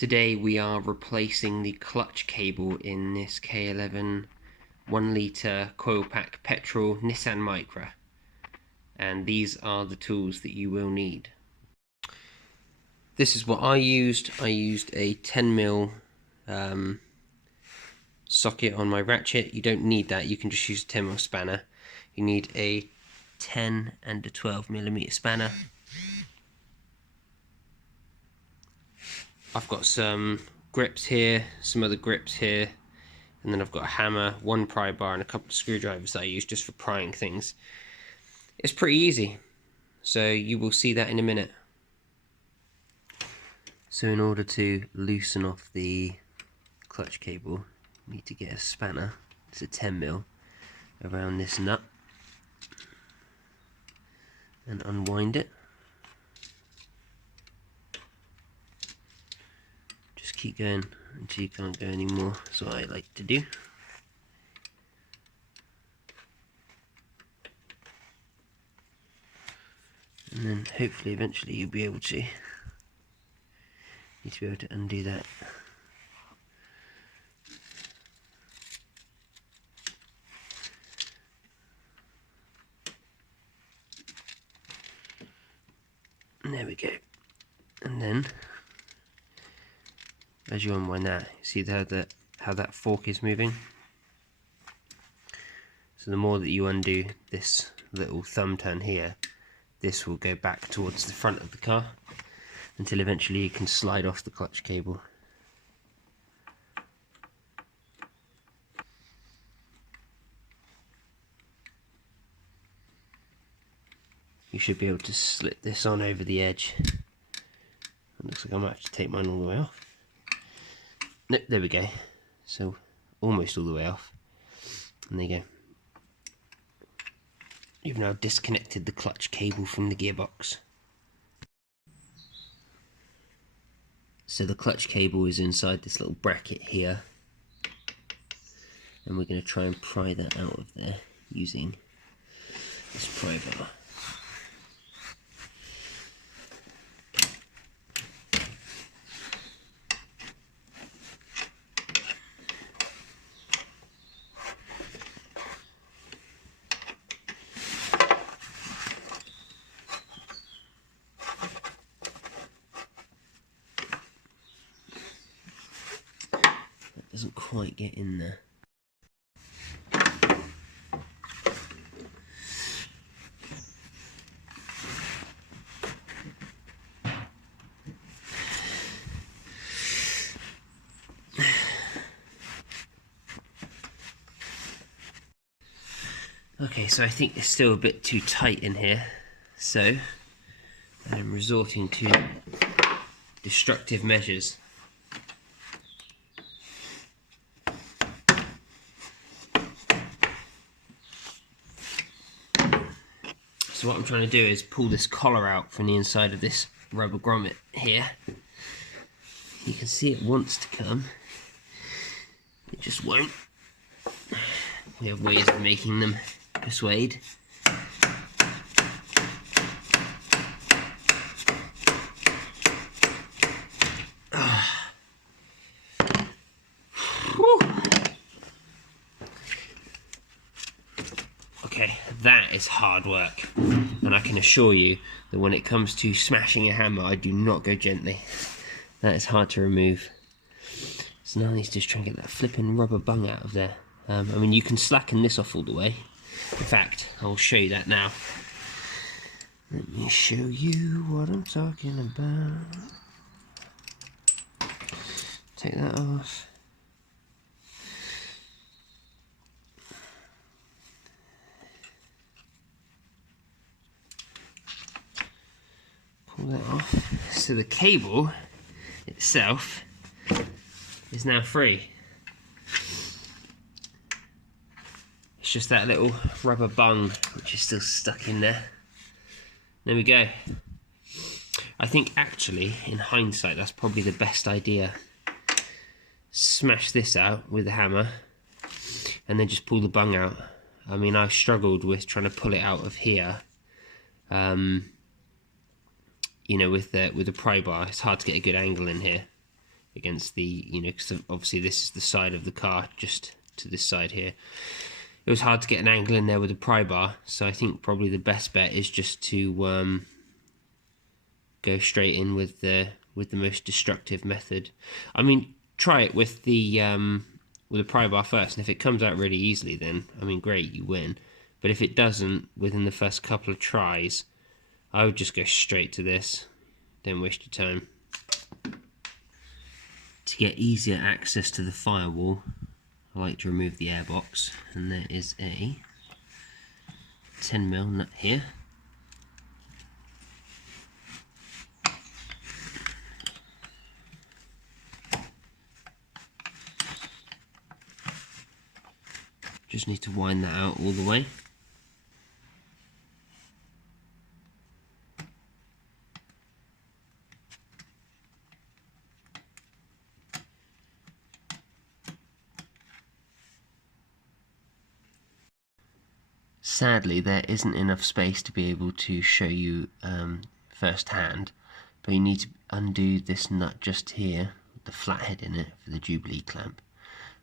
Today we are replacing the clutch cable in this K11 1 litre coil pack petrol Nissan Micra, and these are the tools that you will need. This is what I used. I used a 10mm socket on my ratchet. You don't need that, you can just use a 10mm spanner. You need a 10 and a 12mm spanner. I've got some grips here, some other grips here, and then I've got a hammer, one pry bar, and a couple of screwdrivers that I use just for prying things. It's pretty easy, so you will see that in a minute. So in order to loosen off the clutch cable, you need to get a spanner. It's a 10mm around this nut and unwind it. Just keep going until you can't go anymore. That's what I like to do. And then hopefully eventually you'll be able to. Need to be able to undo that. And there we go. And then as you unwind that, see how that fork is moving? So the more that you undo this little thumb turn here, this will go back towards the front of the car until eventually you can slide off the clutch cable. You should be able to slip this on over the edge. It looks like I might have to take mine all the way off. Nope, there we go. So almost all the way off. And there you go. You've now disconnected the clutch cable from the gearbox. So the clutch cable is inside this little bracket here, and we're going to try and pry that out of there using this pry bar. Doesn't quite get in there. Okay, so I think it's still a bit too tight in here, so I'm resorting to destructive measures. So what I'm trying to do is pull this collar out from the inside of this rubber grommet here. You can see it wants to come. It just won't. We have ways of making them persuade. Okay, that is hard work, and I can assure you that when it comes to smashing a hammer, I do not go gently. That is hard to remove. So now I need to just try and get that flipping rubber bung out of there. I mean, you can slacken this off all the way. In fact, I'll show you that now. Let me show you what I'm talking about. Take that off. Pull that off. So the cable itself is now free. It's just that little rubber bung which is still stuck in there. There we go. I think actually, in hindsight, that's probably the best idea. Smash this out with a hammer and then just pull the bung out. I mean, I struggled with trying to pull it out of here. You know, with the pry bar, it's hard to get a good angle in here. against the, you know, because obviously this is the side of the car just to this side here. It was hard to get an angle in there with a pry bar, so I think probably the best bet is just to go straight in with the most destructive method. I mean, try it with a pry bar first, and if it comes out really easily, then I mean, great, you win. But if it doesn't within the first couple of tries, I would just go straight to this. Don't waste your time. To get easier access to the firewall, I like to remove the airbox, and there is a 10mm nut here. Just need to wind that out all the way. Sadly, there isn't enough space to be able to show you firsthand, but you need to undo this nut just here, with the flathead in it for the Jubilee clamp,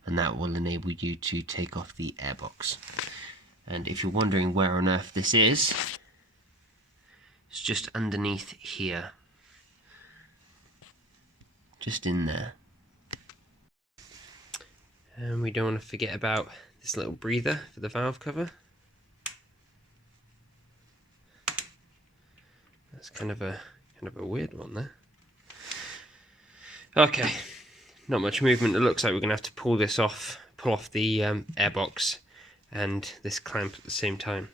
and that will enable you to take off the airbox. And if you're wondering where on earth this is, it's just underneath here, just in there. And we don't want to forget about this little breather for the valve cover. That's kind of a weird one there. Okay, not much movement. It looks like we're going to have to pull off the airbox and this clamp at the same time.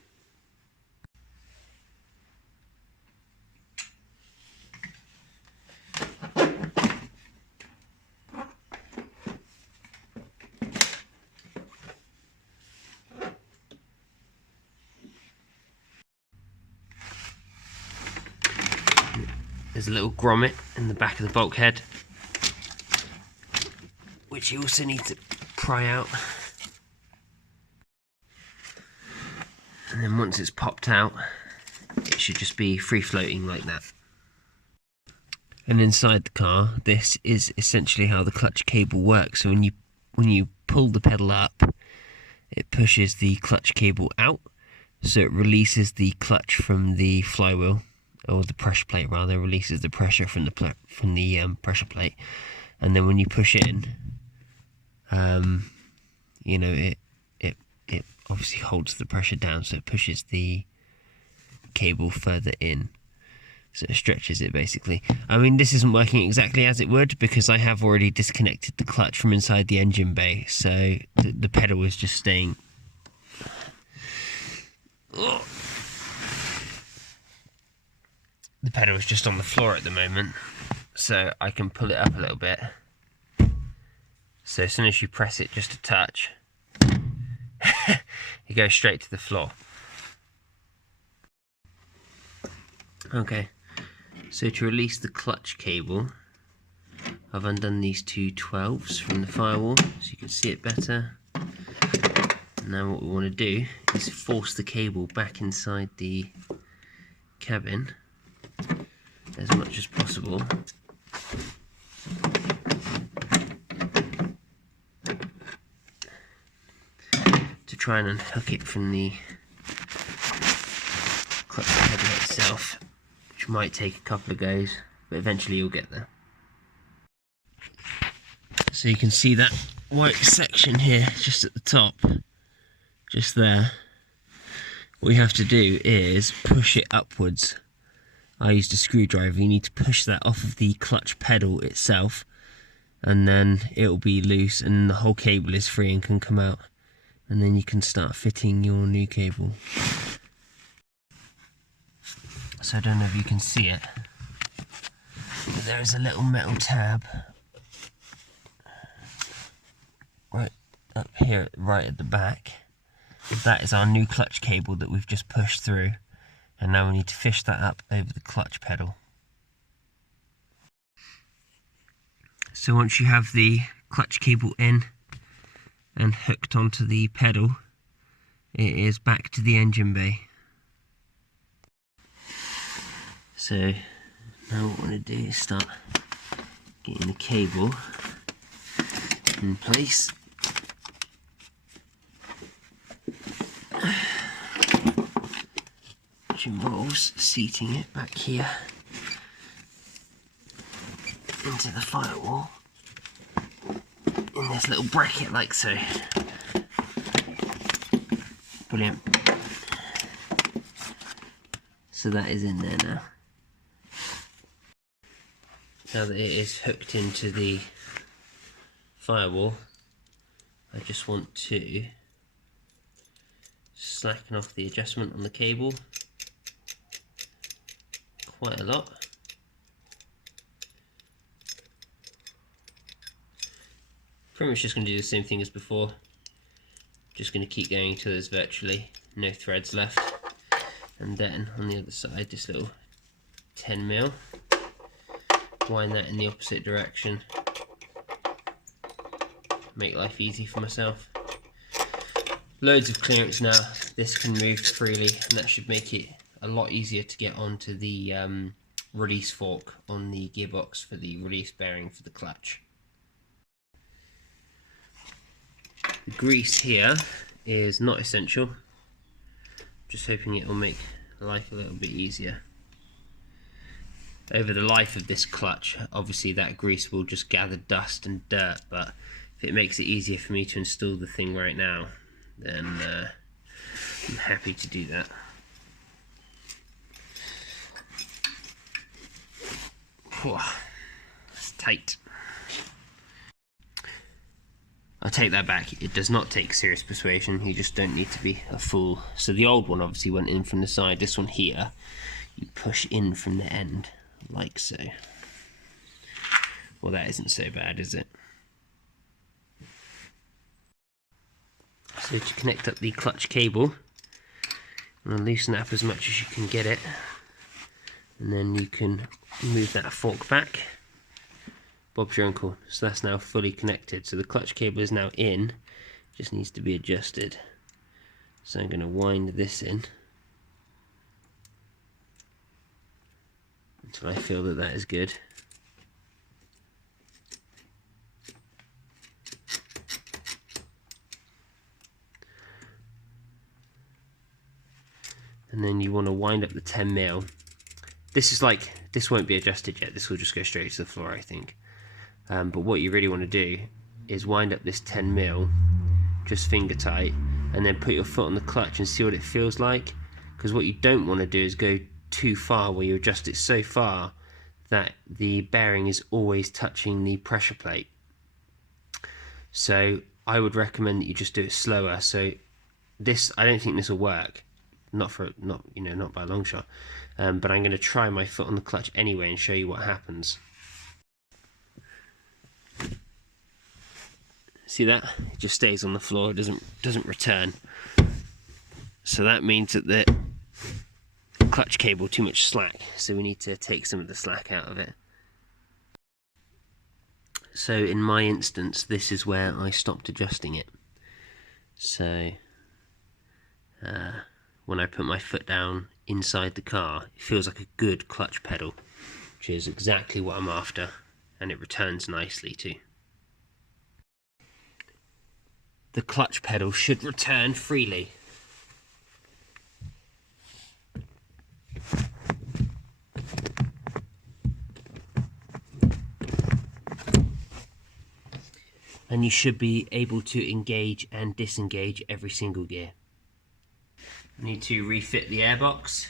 There's a little grommet in the back of the bulkhead, which you also need to pry out. And then once it's popped out, it should just be free floating like that. And inside the car, this is essentially how the clutch cable works. So when you pull the pedal up, it pushes the clutch cable out, so it releases the clutch from the flywheel, or the pressure plate rather, releases the pressure from the pressure plate, and then when you push in, you know, it obviously holds the pressure down, so it pushes the cable further in, so it stretches it basically. I mean, this isn't working exactly as it would because I have already disconnected the clutch from inside the engine bay, so the pedal is just staying. Oh. The pedal is just on the floor at the moment, so I can pull it up a little bit. So as soon as you press it just a touch, it goes straight to the floor. Okay, so to release the clutch cable, I've undone these two 12s from the firewall so you can see it better. Now what we want to do is force the cable back inside the cabin as much as possible. To try and unhook it from the clutch pedal itself, which might take a couple of goes, but eventually you'll get there. So you can see that white section here just at the top, just there. What you have to do is push it upwards. I used a screwdriver. You need to push that off of the clutch pedal itself, and then it will be loose and the whole cable is free and can come out, and then you can start fitting your new cable. So I don't know if you can see it, but there is a little metal tab right up here, right at the back. That is our new clutch cable that we've just pushed through, and now we need to fish that up over the clutch pedal. So once you have the clutch cable in and hooked onto the pedal, it is back to the engine bay. So now what I want to do is start getting the cable in place. Which involves seating it back here into the firewall in this little bracket like so. Brilliant. So that is in there now. Now that it is hooked into the firewall, I just want to slacken off the adjustment on the cable quite a lot. Pretty much just going to do the same thing as before. Just going to keep going until there's virtually no threads left. And then on the other side, this little 10mm. Wind that in the opposite direction. Make life easy for myself. Loads of clearance now. This can move freely, and that should make it a lot easier to get onto the release fork on the gearbox for the release bearing for the clutch. The grease here is not essential. Just hoping it will make life a little bit easier. Over the life of this clutch, obviously that grease will just gather dust and dirt, but if it makes it easier for me to install the thing right now, then I'm happy to do that. That's tight. I'll take that back. It does not take serious persuasion. You just don't need to be a fool. So the old one obviously went in from the side. This one here, you push in from the end, like so. Well, that isn't so bad, is it? So to connect up the clutch cable, I'm going to loosen it up as much as you can get it. And then you can move that fork back. Bob's your uncle. So that's now fully connected. So the clutch cable is now in, just needs to be adjusted. So I'm going to wind this in until I feel that that is good. And then you want to wind up the 10mm. This won't be adjusted yet. This will just go straight to the floor, I think. But what you really want to do is wind up this 10mm, just finger tight, and then put your foot on the clutch and see what it feels like. Because what you don't want to do is go too far where you adjust it so far that the bearing is always touching the pressure plate. So I would recommend that you just do it slower. So this, I don't think this will work, not by a long shot. But I'm going to try my foot on the clutch anyway and show you what happens. See that? It just stays on the floor, it doesn't return. So that means that the clutch cable too much slack, so we need to take some of the slack out of it. So in my instance, this is where I stopped adjusting it. So when I put my foot down inside the car, it feels like a good clutch pedal, which is exactly what I'm after, and it returns nicely too. The clutch pedal should return freely. And you should be able to engage and disengage every single gear. I need to refit the air box.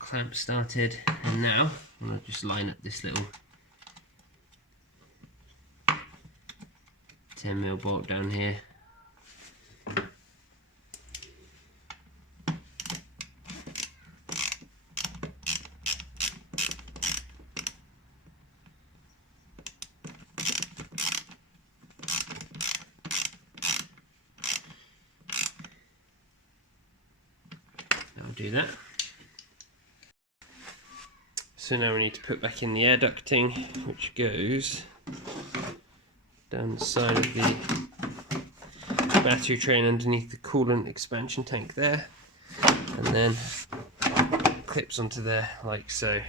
Clamp started, and now I'm going to just line up this little 10mm bolt down here. do that. So now we need to put back in the air ducting, which goes down the side of the battery tray and underneath the coolant expansion tank there, and then clips onto there like so.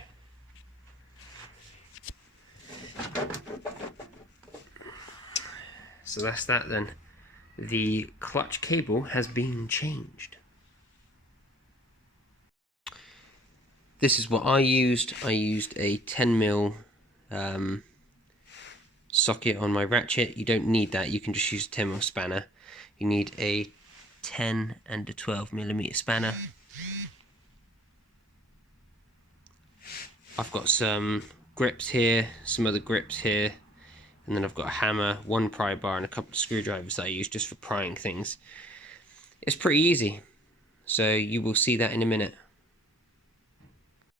So that's that then. The clutch cable has been changed. This is what I used. I used a 10mm socket on my ratchet. You don't need that, you can just use a 10mm spanner. You need a 10 and a 12mm spanner. I've got some grips here, some other grips here, and then I've got a hammer, one pry bar, and a couple of screwdrivers that I use just for prying things. It's pretty easy, so you will see that in a minute.